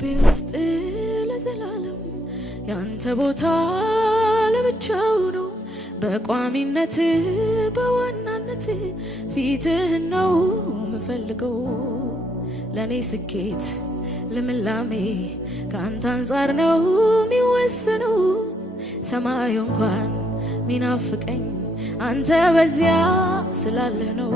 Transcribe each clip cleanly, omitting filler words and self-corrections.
በልቤ ውስጥ ለዘላለም ያንተ ቦታ ለብቻው ነው በቋሚነት በዋናነት ፊትህ ነው ምፈልገው ለኔ ስኬት ለምላሜ ካንተ አንፃር ነው ሚወሰነው ሰማዩ እንኳን ሚናፍቀኝ አንተ በዚያ ስላለህ ነው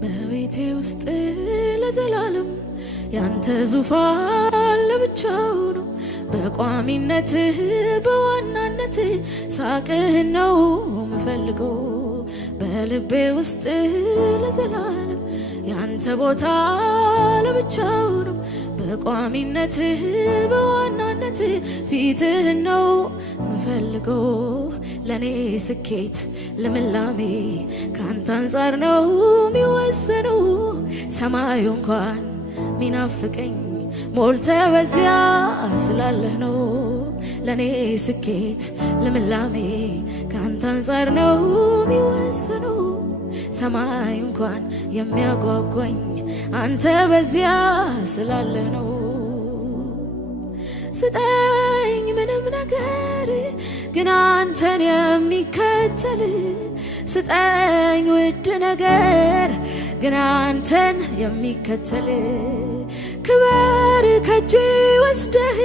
በቤቴ ውስጥ ለዘላለም ያንተ ዙፋን ለብቻው ነው በቋሚነት በዋናነት ሳቅህ ነው ምፈልገው በልቤ ውስጥ ለዘላለም ያንተ ቦታ ለብቻው ነው በቋሚነት በዋናነት ፊትህ ነው ምፈልገው ለኔ ስኬት ለምላሜ ካንተ አንፃር ነው ሚወሰነው ሰማዩ እንኳን ሚናፍቀኝ ሞልተ በዚያ ስላለህ ነው ለኔ ስኬት ለምላሜ ካንተ አንፃር ነው ሚወሰነው ሰማዩ እንኳን የሚያጓጓኝ አንተ በዚያ ስላለህ ነው ስጠኝ ምንም ነገር ግን አንተን የሚከተል ስጠኝ ውድ ነገር ግን አንተን የሚከተል ክብር ከጄ ወስደህ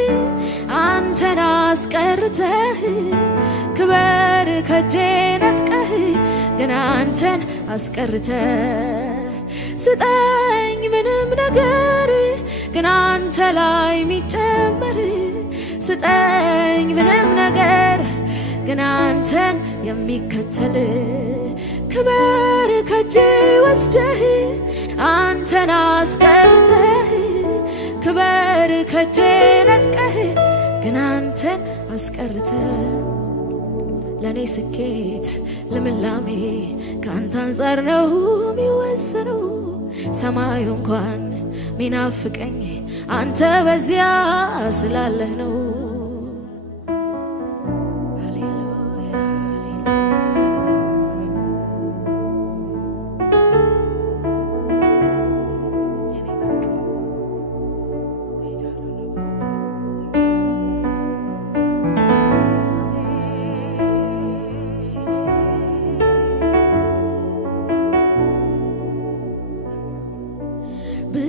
አንተን አስቀርተህ ክብር ከጄ ነጥቀህ ግን አንተን አስቀርተህ ስጠኝ ምንም ነገር ግን አንተ ላይ ሚጨመር ስጠኝ ምንም ነገር ግን አንተን የሚከተል ክብር ከጄ ወስደህ አንተን አስቀርተህ ክብር ከጄ ነጥቀህ ግን አንተን አስቀርተህ ለኔ ስኬት ለምላሜ ካንተ አንፃር ነው ሚወሰነው ሰማዩ እንኳን ሚናፍቀኝ አንተ በዚያ ስላለህ ነው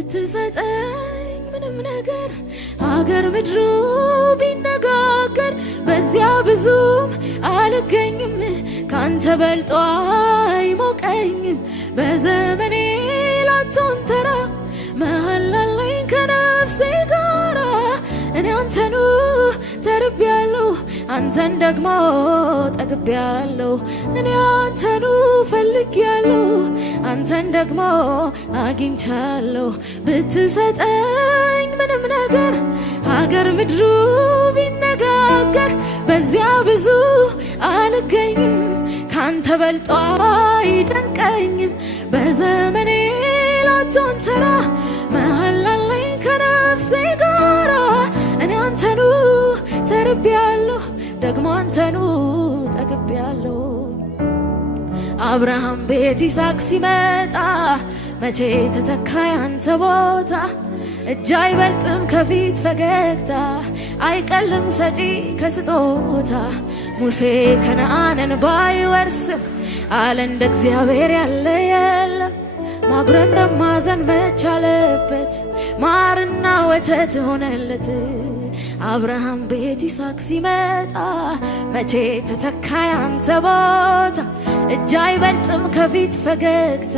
ብትሰጠኝ ምንም ነገር ሀገር ምድሩ ቢነጋገር በዚያ ብዙም አልገኝም ካንተ በልጦ አይሞቀኝም በዘመኔ ላቶን ተራ መሃላለኝ ከነፍሴ ጋራ እኔ አንተኑ ተርቤያለሁ አንተን ደግሞ ጠግቤያለሁ እኔ አንተኑ ፈልጌያለሁ አንተን ደግሞ አግኝቻለሁ ብትሰጠኝ ምንም ነገር ሀገር ምድሩ ቢነጋገር በዚያ ብዙ አልገኝም ካንተ በልጦ አይደንቀኝም በዘመኔ ላቶን ተራ መሃላለኝ ከነፍሴ ጋራ እኔ አንተኑ ተርቤያለሁ ደግሞ አንተኑ ጠግቤያለሁ አብርሃም ቤት ይስሐቅ ሲመጣ መቼ ተተካ ያንተ ቦታ እጅ አይበልጥም ከፊት ፈገግታ አይቀልም ሰጪ ከስጦታ ሙሴ ከነዓንን ባይወርስም አለ እንደ እግዚአብሔር ያለ የለም ማጉረምረም ማዘን መቻለበት ማርና ወተት ሆነለት አብርሃም ቤት ይስሐቅ ሲመጣ መቼ ተተካ ያንተ ቦታ እጅ አይበልጥም ከፊት ፈገግታ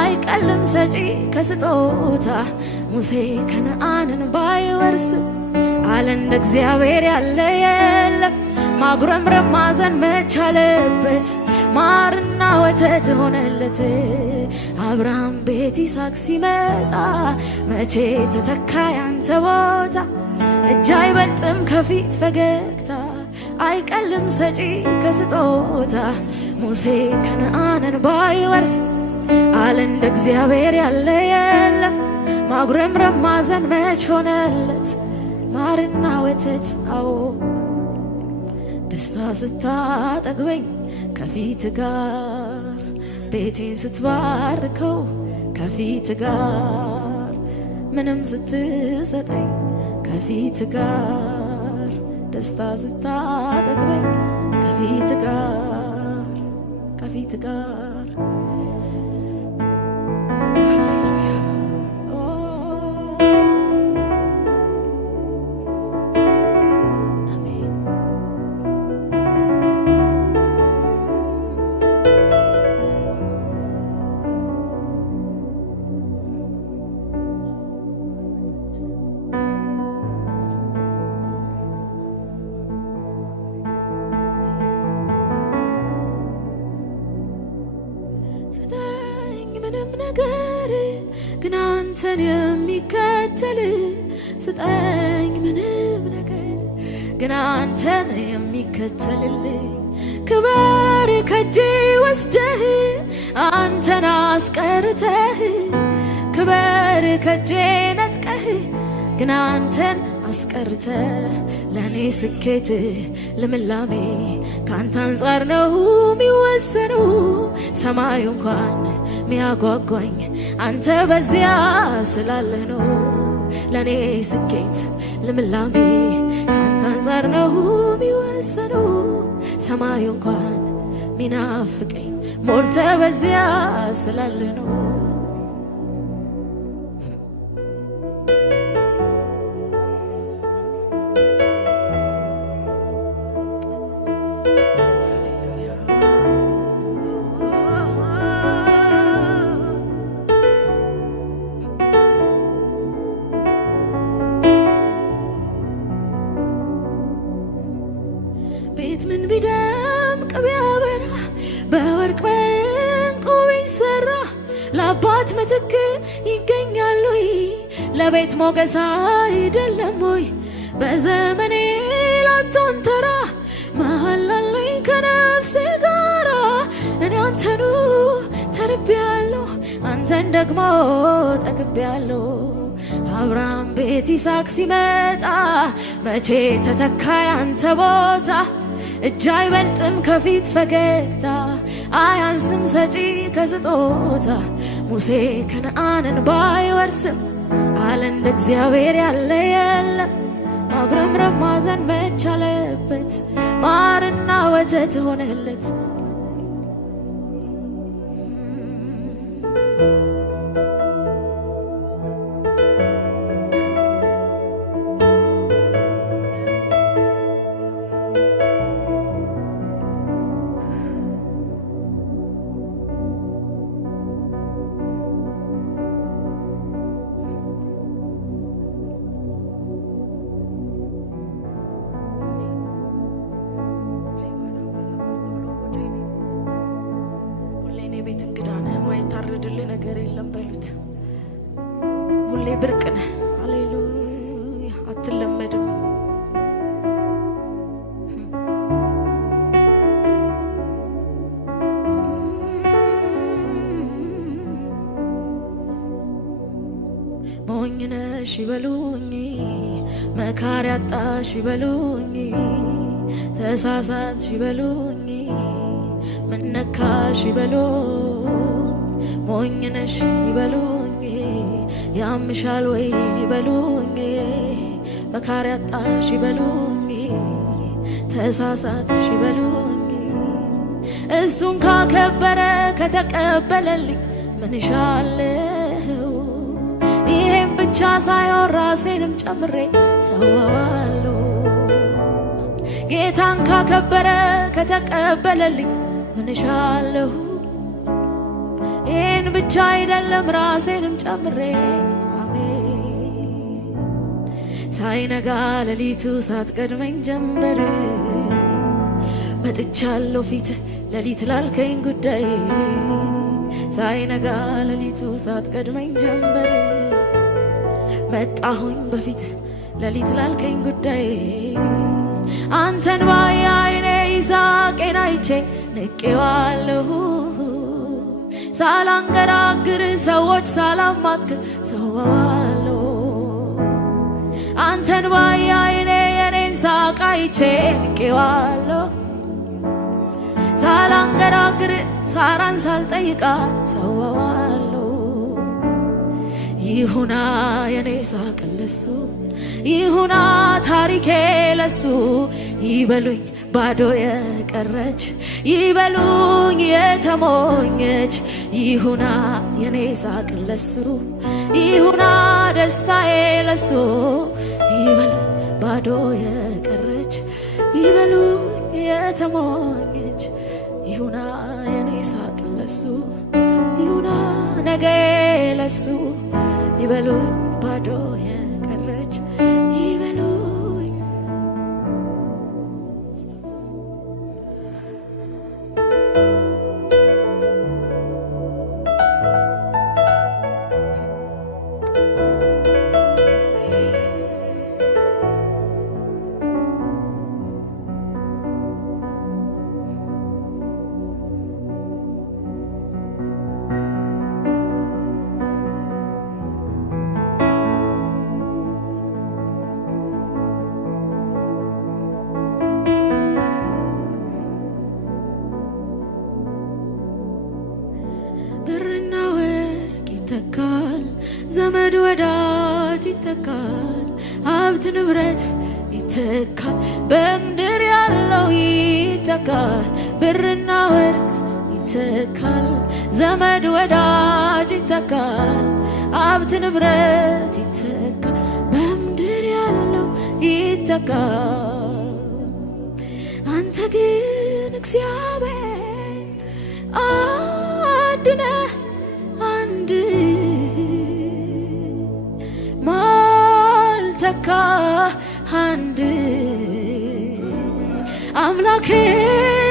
አይቀልም ሰጪ ከስጦታ ሙሴ ከነዓንን ባይወርስም አለ እንደ እግዚአብሔር ያለ የለም ማጉረምረም ማዘን መቻለበት ማርና ወተት ሆነለት አብርሃም ቤት ይስሐቅ ሲመጣ መቼ ተተካ ያንተ ቦታ እጅ አይበልጥም ከፊት ፈገግታ አይቀልም ሰጪ ከስጦታ ሙሴ ከነዓንን ባይወርስ አለ እንደ እግዚአብሔር ያለ የለም ማጉረምረም ማዘን መች ሆነለት ማርና ወተት አዎ ደስታ ስታጠግበኝ ከፊት ጋር ቤቴን ስትባርከው ከፊት ጋር ምንም ስትሰጠኝ ከፊት ጋር ደስታ ስታጠግበኝ ከፊት ጋር ምንም ነገር ግን አንተን የሚከተል ስጠኝ ምንም ነገር ግን አንተን የሚከተልልኝ ክብር ከጄ ወስደህ አንተን አስቀርተህ ክብር ከጄ ነጥቀህ ግን አንተን አስቀርተህ ለኔ ስኬት ልምላሜ ካንተ አንጻር ነው የሚወሰነው ሰማዩ እንኳን ሚያጓጓኝ አንተ በዚያ ስላለህ ነው ለኔ ስኬት ልምላሜ ካንተ አንጻር ነው የሚወሰነው ሰማዩ እንኳን ሚናፍቀኝ ሞልተ በዚያ ስላለህ ነው ቤት ምን ቢደምቅ ቢያበራ በወርቅ በዕንቁ ቢሰራ ለአባት ምትክ ይገኛል ወይ ለቤት ሞገስ አይደለም ወይ በዘመኔ ላትሆን ተራ መሃል አለኝ ከነፍሴ ጋራ እኔ አንተኑ ተርቤያለሁ አንተን ደግሞ ጠግቤያለሁ አብርሃም ቤት ይስሐቅ ሲመጣ መቼ ተተካ ያንተ ቦታ እጅ አይበልጥም ከፊት ፈገግታ አያንስም ሰጪ ከስጦታ ሙሴ ከነአንን ባይወርስም አለ እንደ እግዚአብሔር ያለ የለም ማጉረምረም ማዘን መቻለበት ማርና ወተት ሆነለት ቤት እንግዳ ነህ ማይታረድልህ ነገር የለም በሉት ሁሌ ብርቅ ነህ ሃሌሉያ አትለመድም ሞኝ ነሽ ይበሉኝ መካሪ አጣሽ ይበሉኝ ተሳሳትሽ ይበሉኝ ምነካሽ ይበሉኝ ሞኝ ነሽ ይበሉኝ ያምሻል ወይ ይበሉኝ መካሪ አጣሽ ይበሉኝ ተሳሳትሽ ይበሉኝ እሱን ካከበረ ከተቀበለልኝ ምን እሻለሁ ይሄን ብቻ ሳይሆን ራሴንም ጨምሬ ሰዋዋለሁ ጌታን ካከበረ ከተቀበለልኝ ምን እሻለሁ ይሄን ብቻ አይደለም ራሴንም ጨምሬ አሜን ሳይነጋ ሌሊቱ ሳትቀድመኝ ጀንበር መጥቻለሁ ፊት ሌሊት ላልከኝ ጉዳይ ሳይነጋ ሌሊቱ ሳትቀድመኝ ጀንበር መጣሁኝ በፊት ሌሊት ላልከኝ ጉዳይ አንተን ባይ አይኔ ይስሐቄን አይቼ ንቄዋለሁ ሳላንገራግር ሰዎች ሳላማክር ሰዋዋለሁ አንተን ባያይኔ የኔን ሳቃይቼ ንቄዋለሁ ሳላንገራግር ሳራን ሳልጠይቃት ሰዋዋለሁ ይሁና የኔ ሳቅ ለሱ ይሁና ታሪኬ ለሱ ይበሉኝ ባዶ የቀረች ይበሉኝ የተሞኘች ይሁና የኔ ሳቅ ለሱ ይሁና ደስታዬ ለሱ ይበሉኝ ባዶ የቀረች ይበሉኝ የተሞኘች ይሁና የኔ ሳቅ ለሱ ይሁና ነገ ለሱ ይበሉኝ ባዶ የቀረች ይበሉኝ ብርና ወርቅ ይተካል ዘመድ ወዳጅ ይተካል ሀብት ንብረት ይተካል በምድር ያለው ይተካል ብርና ወርቅ ይተካል ዘመድ ወዳጅ ይተካል ሀብት ንብረት ይተካል በምድር ያለው ይተካል አንተ ግን እግዚአብሔር አድነ አንድ ማልተካ አንድ አምላክ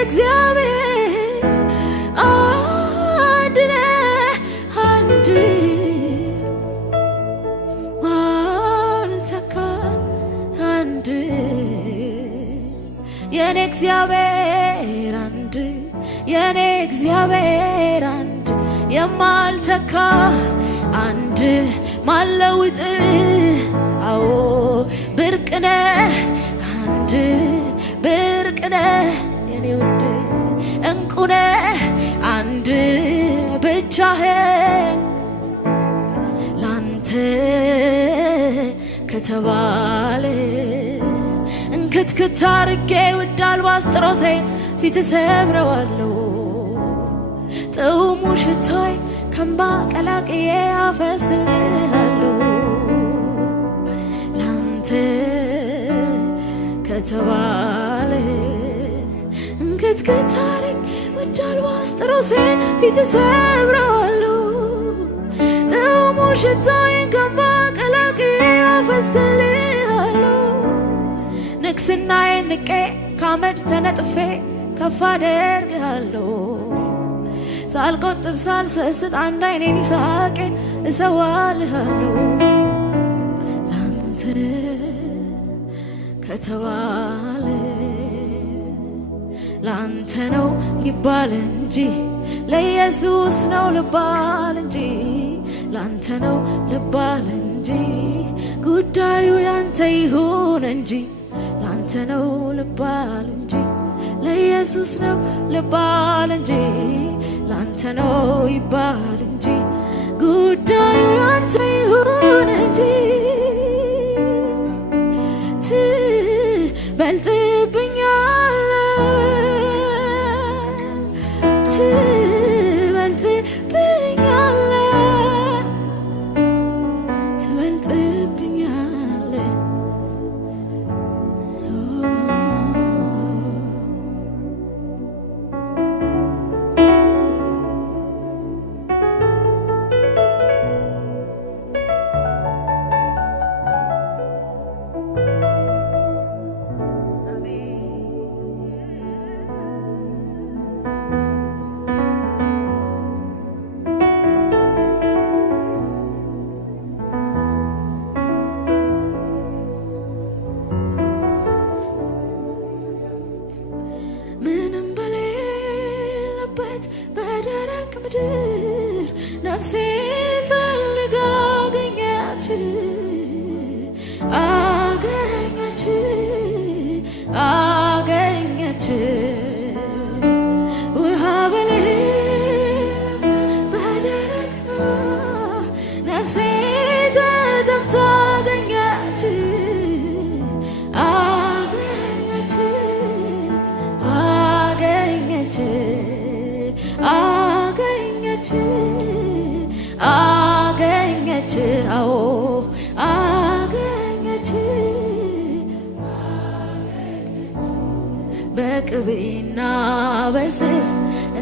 እግዚአብሔር አድነ አንድ ማልተካ አንድ የኔ እግዚአብሔር አንድ የኔ እግዚአብሔር አንድ የማልተካ አንድ ማለውጥ አዎ ብርቅነ አንድ ብርቅነ የኔ ውድ እንቁነ አንድ ብቻህን ላንተ ከተባለ እንክትክት አርጌ ውድ አልባስጥሮሴን ፊት ሰብረዋለሁ ጥዑሙ ሽቶይ ከእንባ ቀላቅዬ አፈስልሃለሁ ላንተ ከተባለ እንክትክት አርጌ ውድ አልባስጥሮሴን ፊት ሰብረዋለሁ ጥዑሙ ሽቶይ ከእንባ ቀላቅዬ አፈስልሃለሁ ንግስናዬን ንቄ ካመድ ተነጥፌ ከፍ አደርግሃለሁ ሳልቆጥብ ሳልሰስት አንድ አይኔን ይሳቄን እሰዋልሃለሁ ላንተ ከተባለ ላንተ ነው ይባል እንጂ ለኢየሱስ ነው ልባል እንጂ ላንተ ነው ልባል እንጂ ጉዳዩ ያንተ ይሁን እንጂ ላንተ ነው ልባል እንጂ ለኢየሱስ ነው ልባል እንጂ ላንተ ነው ይባል እንጂ ጉዳዩ ያንተ ይሁን እንጂ ትበልጥብኛለህ ትበልጥብኛለህ ትበልጥብኛለህ ምድር ነፍሴ ፈልጋ አገኘች አገኘች አዎ አገኘች በቅቤና በስብ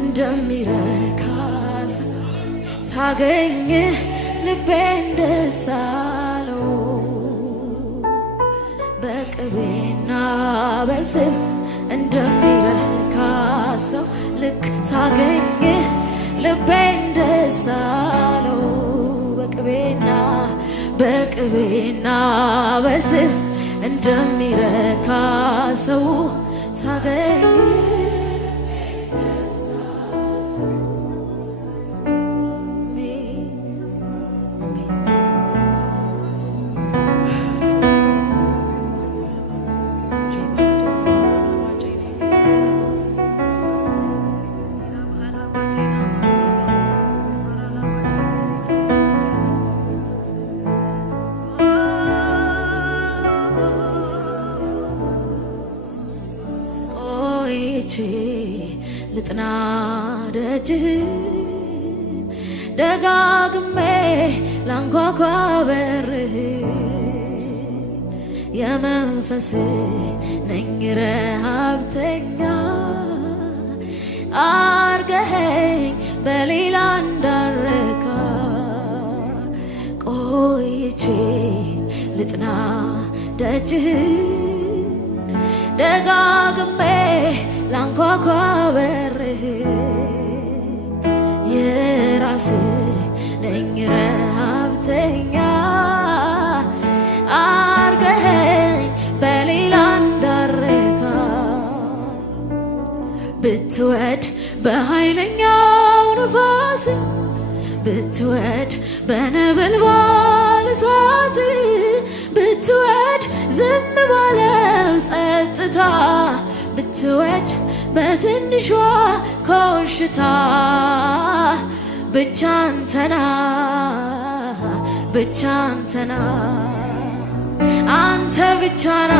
እንደሚረካ ሳገኝ ልቤን ደስ አለው በቅቤና በስብ እንደሚረካ ሰው ልክ ሳገኝ ልቤን ደስ አለው በቅቤና በስብ እንደሚረካ ሰው ሳገኝ ልጥና ደጅህን ደጋግሜ ላንኳኳ በርህን የመንፈስ ነኝ ረሃብተኛ አርገኸኝ በሌላ እንዳረካ ቆይቼ ልጥና ደጅህን ደጋግሜ ላንኳኳ በርህን የራስህ ነኝ ረሃብተኛ አርገኸኝ በሌላ እንዳረካ ብትወድ በኃይለኛው ንፋስ ብትወድ በነበልባል እሳት ብትወድ ዝም ባለው ጸጥታ ብትወድ በትንሿ ኮሽታ ብቻ አንተና አንተ ብቻና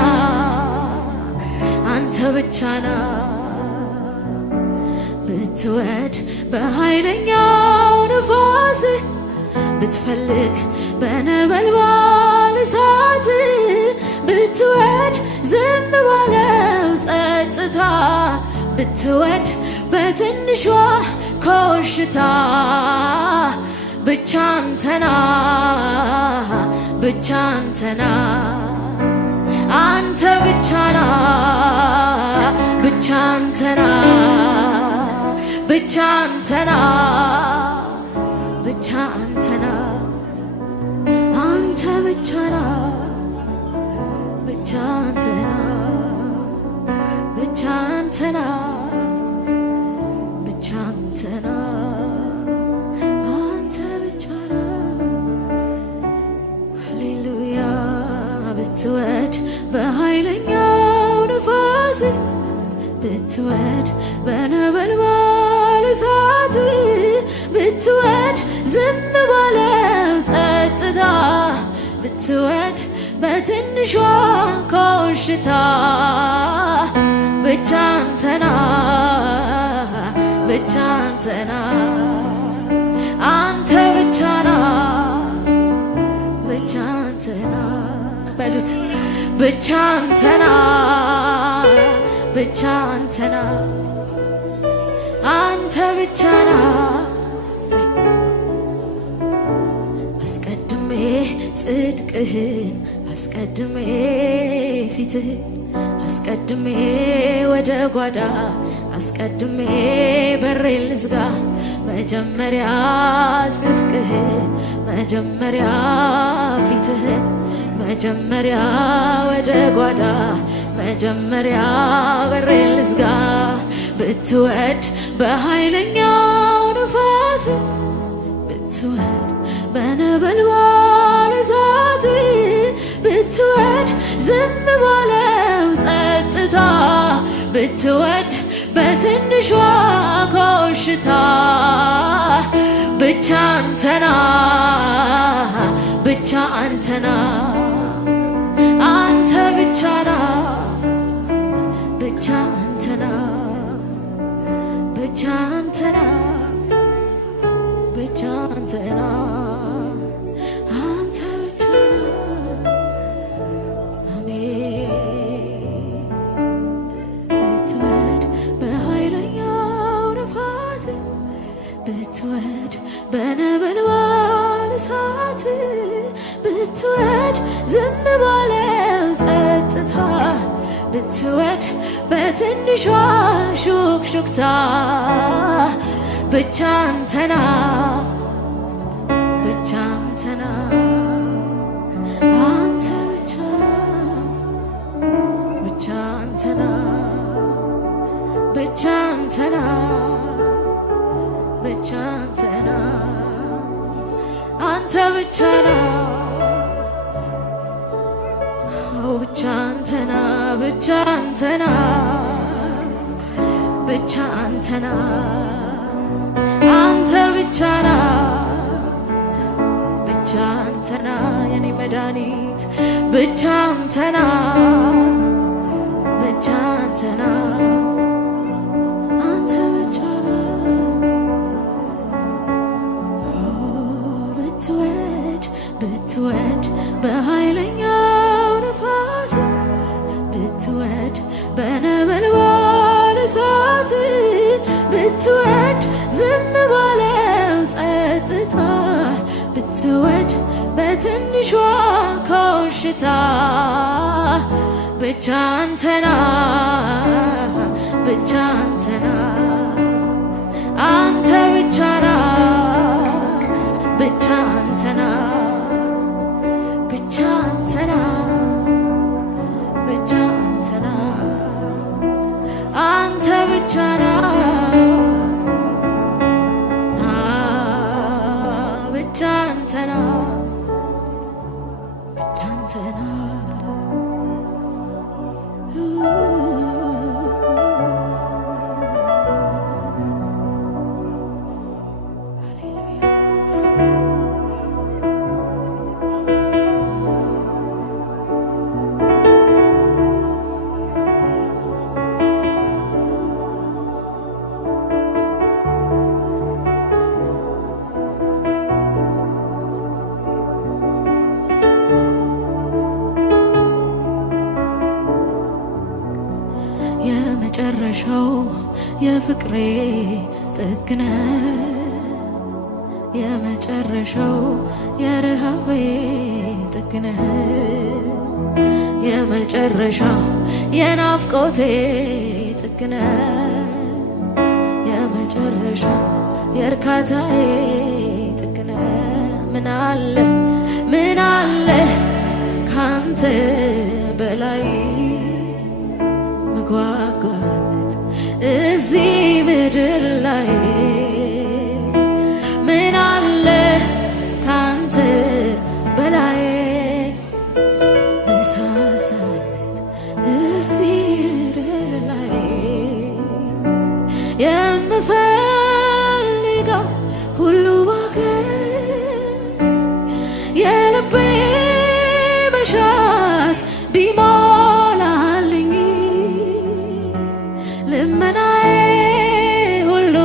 ብትወድ በኃይለኛው ንፋስ ብትፈልግ በነበልባል እሳት ብትወድ ዝም ባለው ጸጥታ ብትወድ በትንሿ ኮሽታ ብቻ አንተና አንተ ብቻና ብቻ አንተና አንተ ብቻና ብቻ አንተና አንተ ብቻና ሃሌሉያ ብትወድ በኃይለኛው ንፋስ ብትወድ በነበልባል እሳት ብትወድ ዝም ባለው ጸጥታ ብትወድ በትንሿ ኮሽታ ብቻ አንተና አንተ ብቻና በሉት ብቻ አንተና አንተ ብቻና አስቀድሜ ጽድቅህን አስቀድሜ ፊትህን አስቀድሜ ወደ ጓዳ አስቀድሜ በሬን ልዝጋ መጀመሪያ ጽድቅህን መጀመሪያ ፊትህን መጀመሪያ ወደ ጓዳ መጀመሪያ በሬን ልዝጋ ብትወድ በኃይለኛው ንፋስ ብትወድ በነበልባል እሳት ብትወድ ዝም ባለው ጸጥታ ብትወድ በትንሿ ኮሽታ ብቻ አንተና አንተ ብቻና ብቻ አንተና ብቻ አንተና አንተ ብቻ አሜን ብትወድ በኃይለኛው ነፋስ ብትወድ በነበልባል እሳት ብትወድ ዝም ባለው ጸጥታ ብትወድ በትንሿ ሹክሹክታ ብቻ አንተና ብቻ አንተና አንተ ብቻ ብቻ አንተና ብቻ አንተና ብቻ አንተና አንተ ብቻ ነው ብቻ አንተና ብቻ አንተና ብቻ አንተና አንተ ብቻ ና ብቻ አንተና የኔ መድኃኒት ብቻ አንተና ብቻ አንተና አንተ ብቻ ና ብትወድ ብትወድ በኃይለኛው ነፋስ ብትወድ በነበልባል እሳት ብትወድ ዝም ባለው ጸጥታ ብትወድ በትንሿ ኮሽታ ብቻ አንተና ብቻ አንተና አንተ ብቻ ና ብቻ አንተና ብቻ አንተና ብቻ አንተና አንተ ብቻ ና ብቻ አንተና ብቻ አንተና የመጨረሻው የፍቅሬ ጥግነ የመጨረሻው የረሃቤ ጥግነ የመጨረሻው የናፍቆቴ ጥግነ የመጨረሻው የርካታዬ ጥግነ ምን አለ ካንተ በላይ መጓጓት እዚህ ምድር ላይ ምን አለ ካንተ በላይ መሳሳት እዚህ ምድር ላይ የምፈልገው ሁሉ ባገኝ የልቤ መሻት ቢሞላልኝ ልመናዬ ሁሉ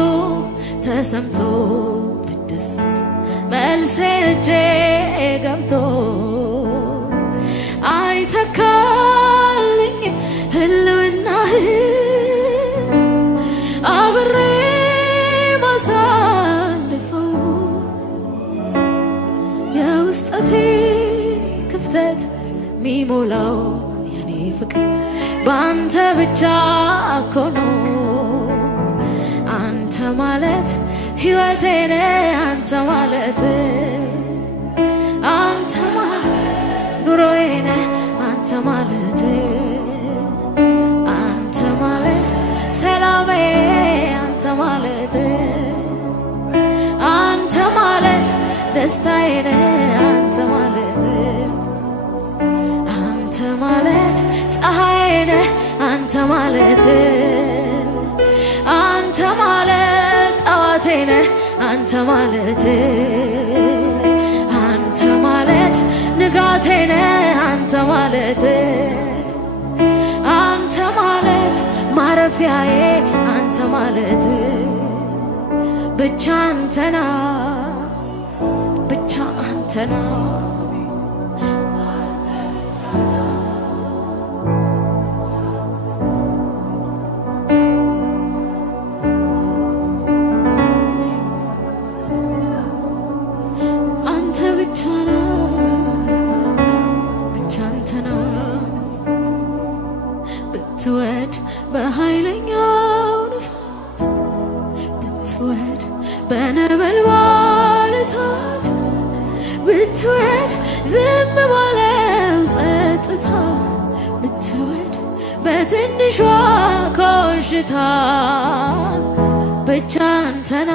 ተሰምቶ ብደሰት መልሴ እጄ ገብቶ አይተካልኝ ህልውናህ አብሬ ማሳልፈው የውስጠቴ ክፍተት ሚሞላው የኔ ፍቅር ባንተ ብቻ እኮ ነው። አንተ ማለት ሕይወቴ ነህ አንተ ማለት ኑሮዬ ነህ አንተ ማለት ሰላሜ አንተ ማለት ደስታዬ ነህ አንተ ማለት ፀሐዬ ነህ አንተ ማለት ጠዋቴ ነህ አንተ ማለት ንጋቴ ነህ አንተ ማለት ማረፊያዬ አንተ ማለት ብቻ አንተና አንተና አንተ ብቻ አንተና ብትወድ በኃይለኛው ነፋስ ብትወድ በነበልባል እሳት ብትወድ ዝም ባለው ጸጥታ ብትወድ በትንሿ ኮሽታ ብቻ አንተና